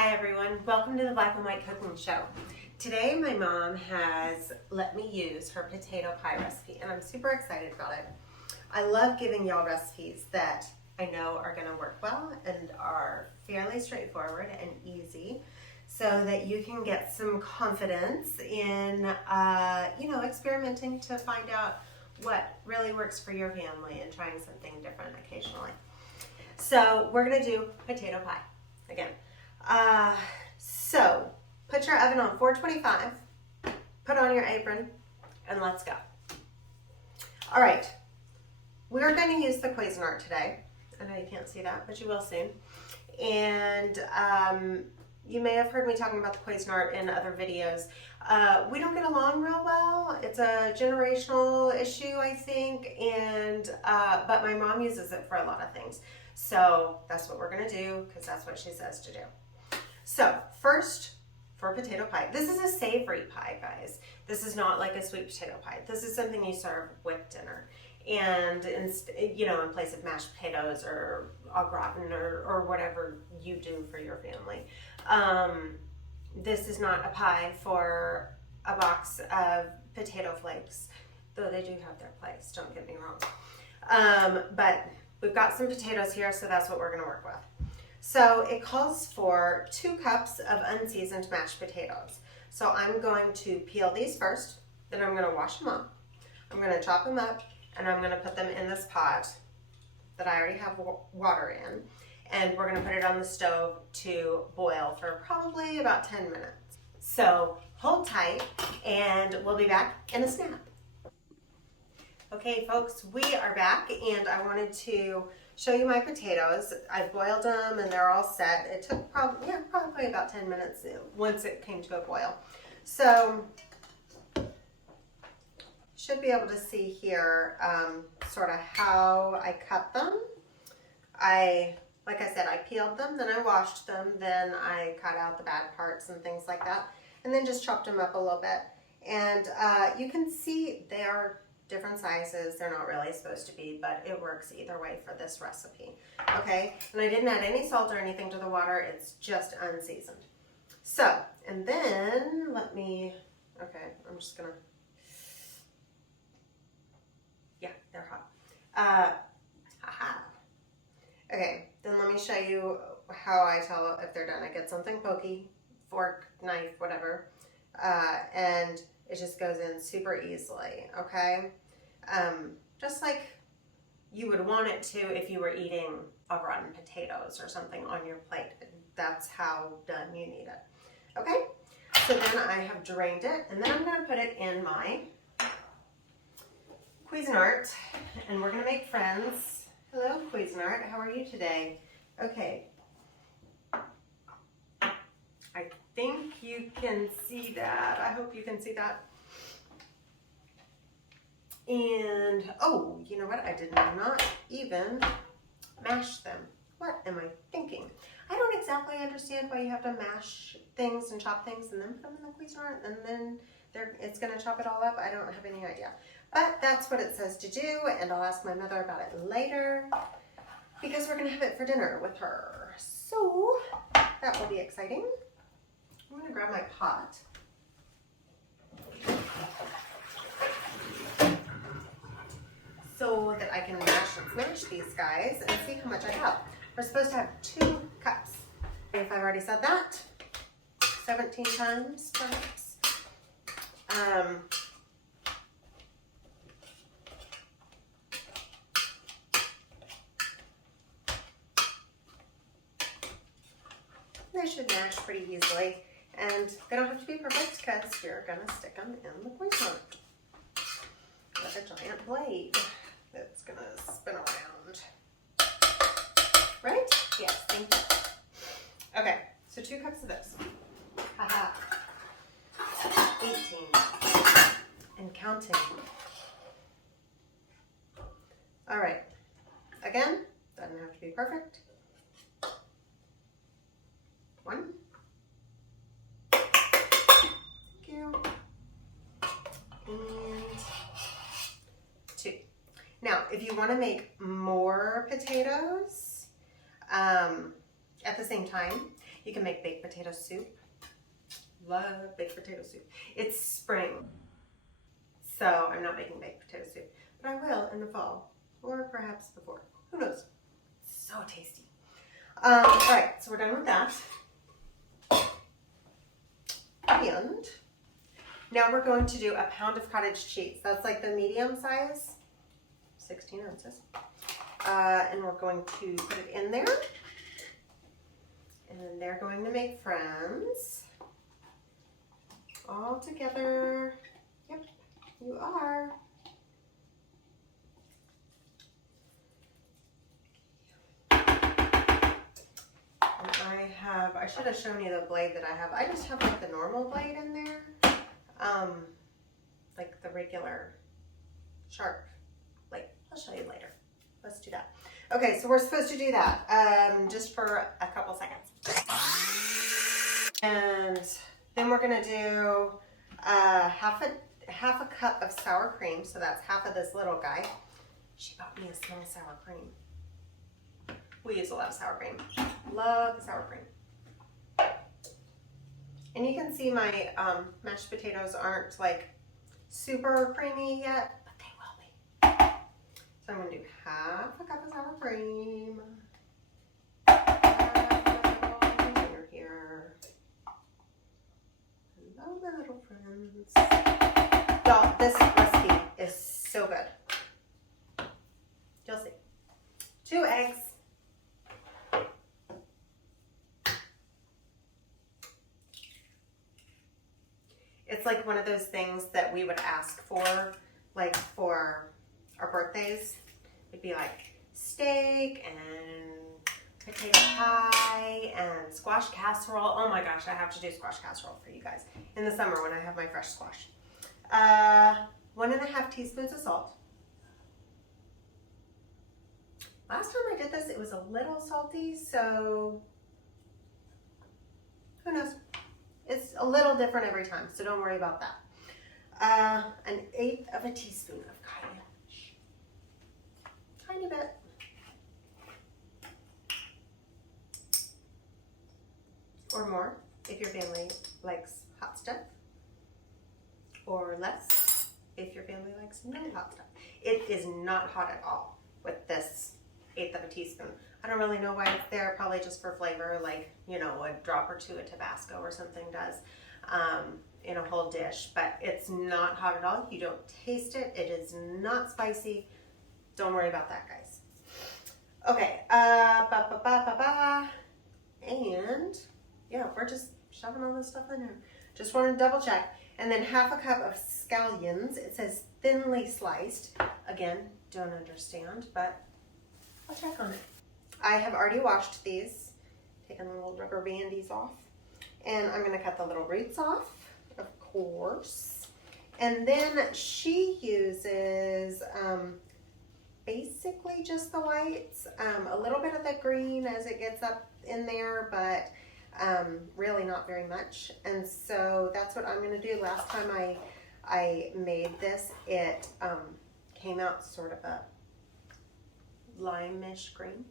Hi everyone, welcome to the Black and White Cooking Show. Today my mom has let me use her potato pie recipe and I'm super excited about it. I love giving y'all recipes that I know are going to work well and are fairly straightforward and easy so that you can get some confidence in experimenting to find out what really works for your family and trying something different occasionally. So we're going to do potato pie again. So put your oven on 425, put on your apron, and let's go. All right, we're going to use the Cuisinart today. I know you can't see that, but you will soon. And you may have heard me talking about the Cuisinart in other videos. We don't get along real well. It's a generational issue, I think, and but my mom uses it for a lot of things. So that's what we're going to do because that's what she says to do. So first, for potato pie, this is a savory pie, guys. This is not like a sweet potato pie. This is something you serve with dinner. And in place of mashed potatoes or au gratin or whatever you do for your family. This is not a pie for a box of potato flakes, though they do have their place, don't get me wrong. But we've got some potatoes here, so that's what we're going to work with. So it calls for 2 cups of unseasoned mashed potatoes. So I'm going to peel these first, then I'm going to wash them up. I'm going to chop them up, and I'm going to put them in this pot that I already have water in. And we're going to put it on the stove to boil for probably about 10 minutes. So hold tight, and we'll be back in a snap. Okay, folks, we are back, and I wanted to show you my potatoes. I've boiled them and they're all set. It took probably about 10 minutes once it came to a boil. So should be able to see here sort of how I cut them. Like I said, I peeled them, then I washed them, then I cut out the bad parts and things like that, and then just chopped them up a little bit. And you can see they are different sizes. They're not really supposed to be, but it works either way for this recipe. Okay, and I didn't add any salt or anything to the water. It's just unseasoned. So, and then I'm just gonna, yeah, they're hot. Okay, then let me show you how I tell if they're done. I get something pokey, fork, knife, whatever, and it just goes in super easily, okay? Just like you would want it to if you were eating au gratin potatoes or something on your plate. That's how done you need it. Okay, so then I have drained it, and then I'm gonna put it in my Cuisinart, and we're gonna make friends. Hello, Cuisinart, how are you today? Okay. I think you can see that. I hope you can see that. And, oh, you know what? I did not even mash them. What am I thinking? I don't exactly understand why you have to mash things and chop things and then put them in the Cuisinart and then it's going to chop it all up. I don't have any idea. But that's what it says to do, and I'll ask my mother about it later because we're going to have it for dinner with her. So that will be exciting. I'm going to grab my pot. So that I can smash these guys and see how much I have. We're supposed to have 2 cups. If I've already said that 17 times, perhaps. They should mash pretty easily, and they don't have to be perfect because you're gonna stick them in the Cuisinart with a giant blade that's gonna spin around. Right? Yes, thank you. Okay, so 2 cups of this. Haha. 18 and counting. All right. Again, doesn't have to be perfect. 1. Thank you. And 2. Now, if you want to make more potatoes at the same time, You can make baked potato soup. Love baked potato soup. It's spring, so I'm not making baked potato soup, but I will in the fall, or perhaps before. Who knows? So tasty. All right, so we're done with that. And now we're going to do a pound of cottage cheese. That's like the medium size, 16 ounces. And we're going to put it in there. And they're going to make friends. All together. Yep, you are. I should have shown you the blade that I have. I just have like the normal blade in there. Like the regular sharp blade. I'll show you later. Let's do that. Okay, so we're supposed to do that just for a couple seconds. And then we're gonna do half a cup of sour cream. So that's half of this little guy. She bought me a small sour cream. We use a lot of sour cream. Love sour cream. And you can see my mashed potatoes aren't like super creamy yet, but they will be. So I'm gonna do half a cup of sour cream. Here. Hello, my little friends. Y'all, this recipe is so good. You'll see. 2 eggs. It's like one of those things that we would ask for, like for our birthdays. It'd be like steak and potato pie and squash casserole. Oh my gosh, I have to do squash casserole for you guys in the summer when I have my fresh squash. 1.5 teaspoons of salt. Last time I did this, it was a little salty, so who knows? It's a little different every time, so don't worry about that. 1/8 of a teaspoon of cayenne. Tiny bit. Or more, if your family likes hot stuff. Or less, if your family likes no hot stuff. It is not hot at all with this 1/8 of a teaspoon. I don't really know why it's there, probably just for flavor, like, you know, a drop or two of Tabasco or something does in a whole dish, but it's not hot at all. You don't taste it. It is not spicy. Don't worry about that, guys. Okay, and yeah, we're just shoving all this stuff in there. Just want to double check. And then half a cup of scallions. It says thinly sliced. Again, don't understand, but I'll check on it. I have already washed these, taken the little rubber bandies off, and I'm going to cut the little roots off, of course. And then she uses basically just the whites, a little bit of the green as it gets up in there, but really not very much. And so that's what I'm going to do. Last time I made this, it came out sort of a lime-ish green.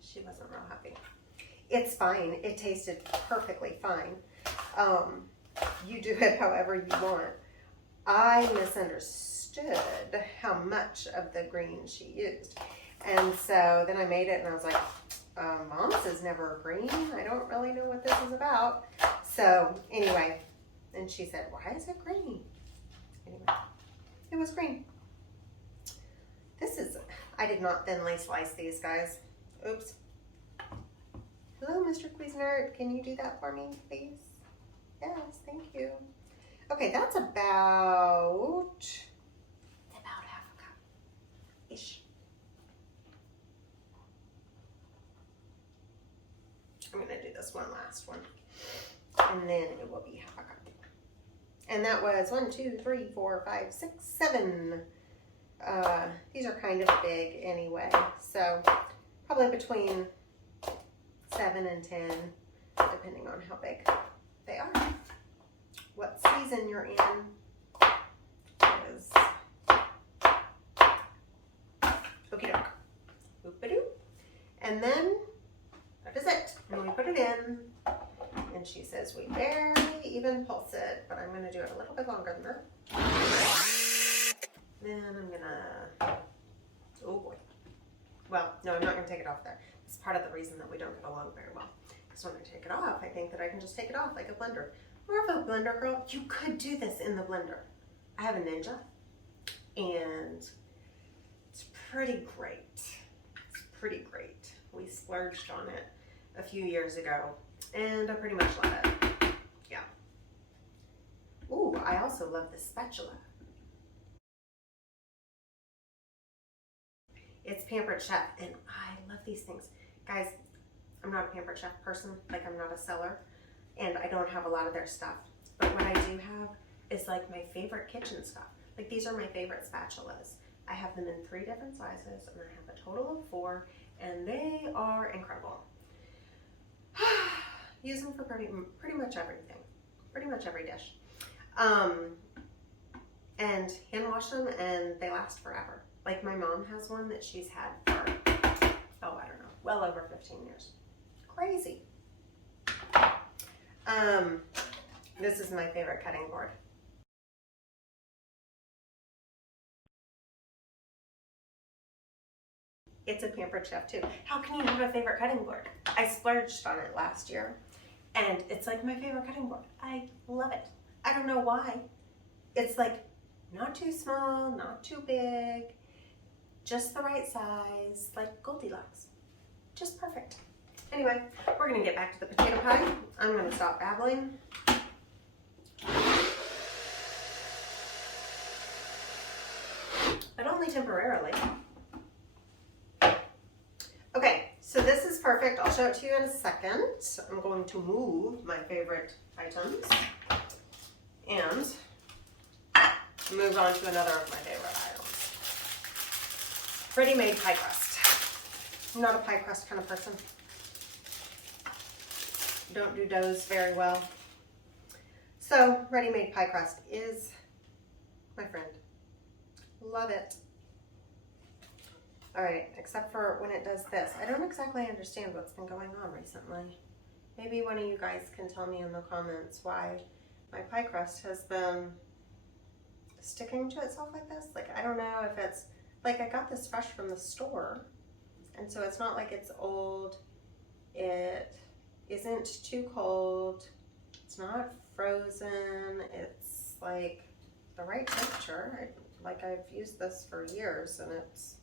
She wasn't real happy. It's fine. It tasted perfectly fine. You do it however you want. I misunderstood how much of the green she used. And so then I made it and I was like, Mom says never green. I don't really know what this is about. So anyway, and she said, why is it green? Anyway, it was green. This is, I did not thinly slice these, guys. Oops. Hello, Mr. Cuisinart. Can you do that for me, please? Yes, thank you. Okay, that's about half a cup-ish. I'm gonna do this last one, and then it will be half a cup. And that was 1, 2, 3, 4, 5, 6, 7. These are kind of big anyway, so probably between 7 and 10, depending on how big they are. What season you're in is okie doke. Boop-a-doo. And then, okay, is it. And we put it in, and she says we barely even pulse it, but I'm gonna do it a little bit longer than that. Then I'm gonna, oh boy. Well, no, I'm not gonna take it off there. It's part of the reason that we don't get along very well. Because when I take it off, I think that I can just take it off like a blender. More of a blender girl. You could do this in the blender. I have a Ninja, and it's pretty great. It's pretty great. We splurged on it a few years ago, and I pretty much love it. Yeah. Ooh, I also love the spatula. It's Pampered Chef, and I love these things. Guys, I'm not a Pampered Chef person, like I'm not a seller, and I don't have a lot of their stuff. But what I do have is like my favorite kitchen stuff. Like these are my favorite spatulas. I have them in 3 different sizes, and I have a total of 4, and they are incredible. Use them for pretty much everything, pretty much every dish. And hand wash them, and they last forever. Like my mom has one that she's had for, oh, I don't know, well over 15 years. Crazy. This is my favorite cutting board. It's a Pampered Chef too. How can you have a favorite cutting board? I splurged on it last year, and it's like my favorite cutting board. I love it. I don't know why. It's like not too small, not too big, just the right size, like Goldilocks. Just perfect. Anyway, we're gonna get back to the potato pie. I'm gonna stop babbling. But only temporarily. Okay, so this is perfect. I'll show it to you in a second. I'm going to move my favorite items and move on to another of my favorite items. Ready-made pie crust. I'm not a pie crust kind of person. Don't do doughs very well. So ready-made pie crust is my friend. Love it. All right, except for when it does this. I don't exactly understand what's been going on recently. Maybe one of you guys can tell me in the comments why my pie crust has been sticking to itself like this. Like, I don't know if it's, like I got this fresh from the store, and so it's not like it's old. It isn't too cold. It's not frozen. It's like the right temperature. Like I've used this for years, and it's,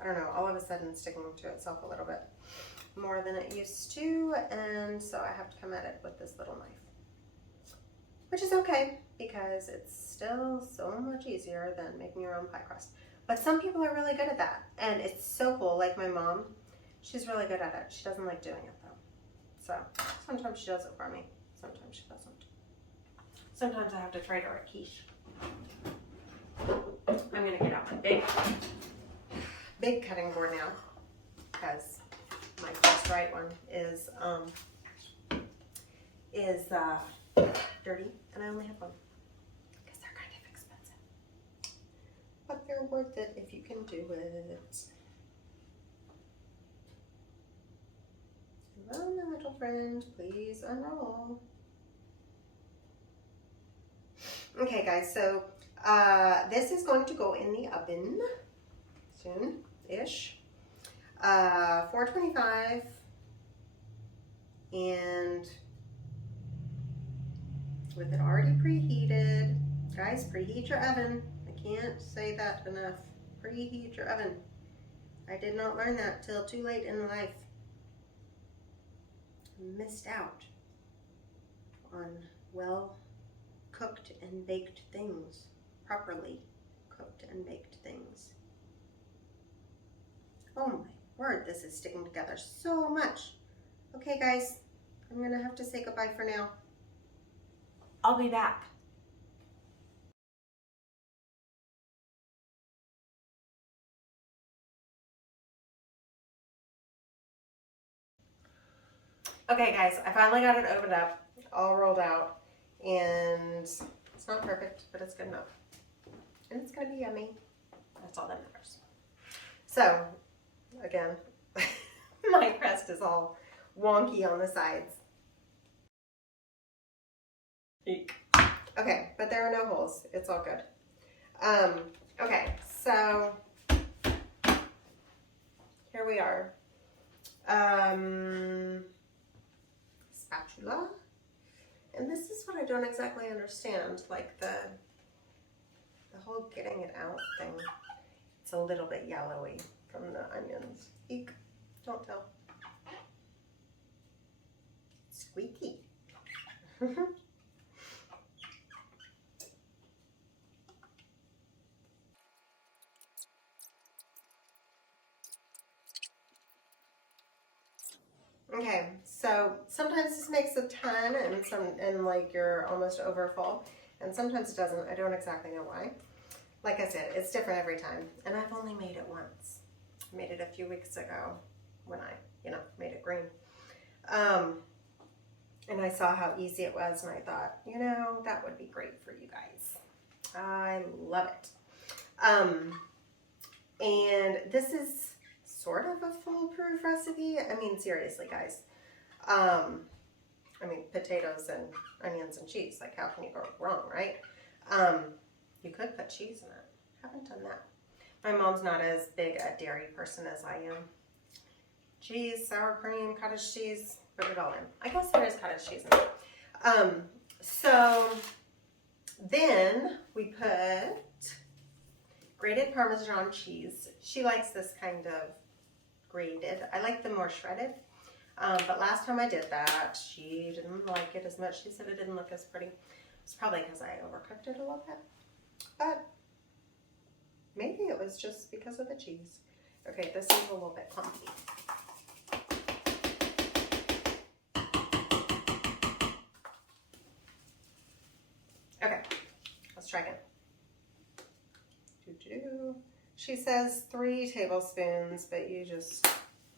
I don't know, all of a sudden sticking to itself a little bit more than it used to, and so I have to come at it with this little knife, which is okay because it's still so much easier than making your own pie crust. But some people are really good at that, and it's so cool. Like my mom, she's really good at it. She doesn't like doing it though, so sometimes she does it for me, sometimes she doesn't. Sometimes I have to trade her a quiche. I'm gonna get out my big cutting board now, because my just right one is dirty, and I only have one because they're kind of expensive, but they're worth it if you can do it. Hello, my little friend, please unroll. Okay, guys, so this is going to go in the oven soon-ish. 425, and with it already preheated. Guys, preheat your oven. I can't say that enough. Preheat your oven. I did not learn that till too late in life. Missed out on well cooked and baked things, properly cooked and baked things. Oh my word, this is sticking together so much. Okay guys, I'm gonna have to say goodbye for now. I'll be back. Okay guys, I finally got it opened up, all rolled out, and it's not perfect, but it's good enough. And it's gonna be yummy. That's all that matters. So, again, my crust is all wonky on the sides. Eek. Okay, but there are no holes. It's all good. Okay, so here we are. Spatula. And this is what I don't exactly understand, like the whole getting it out thing. It's a little bit yellowy from the onions. Eek, don't tell. Squeaky. Okay, so sometimes this makes a ton and like you're almost over full, and sometimes it doesn't. I don't exactly know why. Like I said, it's different every time, and I've only made it once. I made it a few weeks ago when I, made it green. And I saw how easy it was, and I thought, that would be great for you guys. I love it. And this is sort of a foolproof recipe. I mean, seriously, guys. Potatoes and onions and cheese. Like, how can you go wrong, right? You could put cheese in it. Haven't done that. My mom's not as big a dairy person as I am. Cheese, sour cream, cottage cheese, put it all in. I guess there is cottage cheese in it. So then we put grated Parmesan cheese. She likes this kind of grated. I like the more shredded. But last time I did that, she didn't like it as much. She said it didn't look as pretty. It's probably because I overcooked it a little bit. But maybe it was just because of the cheese. Okay, this is a little bit clumpy. Okay, let's try again. She says 3 tablespoons, but you just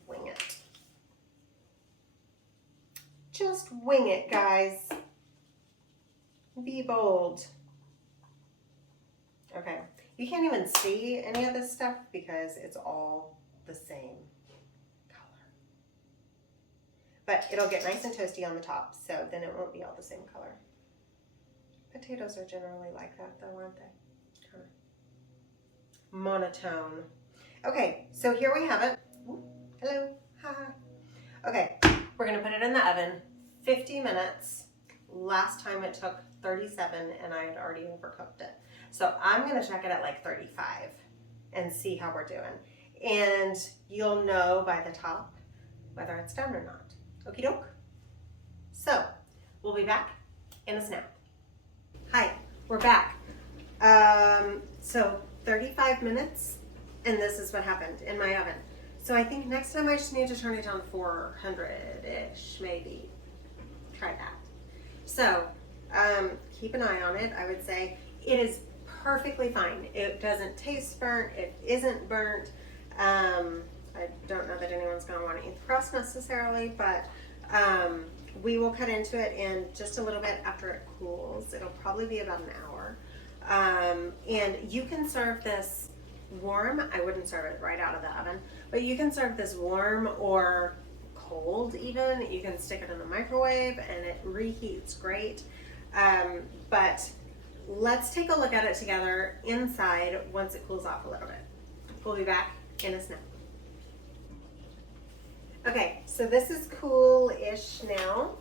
wing it. Just wing it, guys. Be bold. Okay, you can't even see any of this stuff because it's all the same color. But it'll get nice and toasty on the top, so then it won't be all the same color. Potatoes are generally like that though, aren't they? Kind of monotone. Okay, so here we have it. Ooh, hello. Haha. Okay, we're gonna put it in the oven 50 minutes. Last time it took 37 and I had already overcooked it. So I'm gonna check it at like 35 and see how we're doing. And you'll know by the top whether it's done or not. Okie doke. So we'll be back in a snap. Hi, we're back. So 35 minutes and this is what happened in my oven. So I think next time I just need to turn it down 400-ish, maybe. Try that. So keep an eye on it. I would say it is perfectly fine. It doesn't taste burnt. It isn't burnt. I don't know that anyone's going to want to eat the crust necessarily, but we will cut into it in just a little bit after it cools. It'll probably be about an hour. And you can serve this warm. I wouldn't serve it right out of the oven, but you can serve this warm or cold even. You can stick it in the microwave and it reheats great. But let's take a look at it together inside once it cools off a little bit. We'll be back in a snap. Okay, so this is cool-ish now.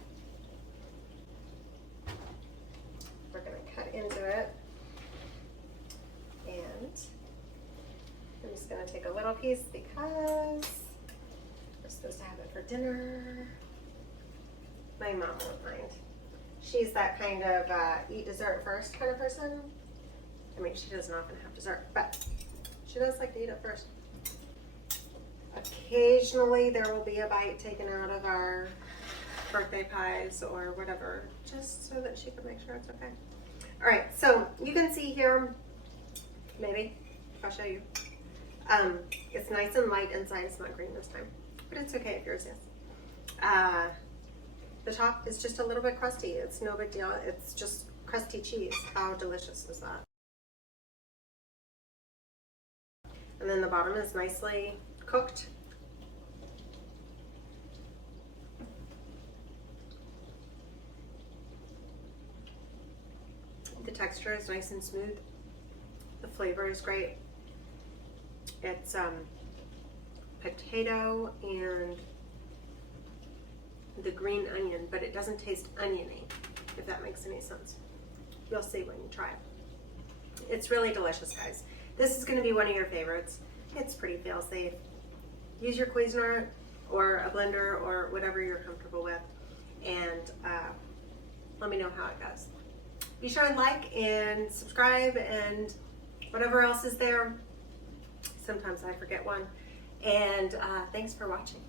We're gonna cut into it. And I'm just gonna take a little piece because we're supposed to have it for dinner. My mom won't mind. She's that kind of eat dessert first kind of person. I mean, she doesn't often have dessert, but she does like to eat it first. Occasionally there will be a bite taken out of our birthday pies or whatever, just so that she can make sure it's okay. All right, so you can see here, maybe, I'll show you. It's nice and light inside. It's not green this time, but it's okay if yours is. The top is just a little bit crusty. It's no big deal. It's just crusty cheese. How delicious is that? And then the bottom is nicely cooked. texture is nice and smooth. The flavor is great. It's potato and the green onion, but it doesn't taste oniony, if that makes any sense. You'll see when you try it. It's really delicious, guys. This is going to be one of your favorites. It's pretty fail-safe. Use your Cuisinart or a blender or whatever you're comfortable with, and let me know how it goes. Be sure and like and subscribe and whatever else is there. Sometimes I forget one. And thanks for watching.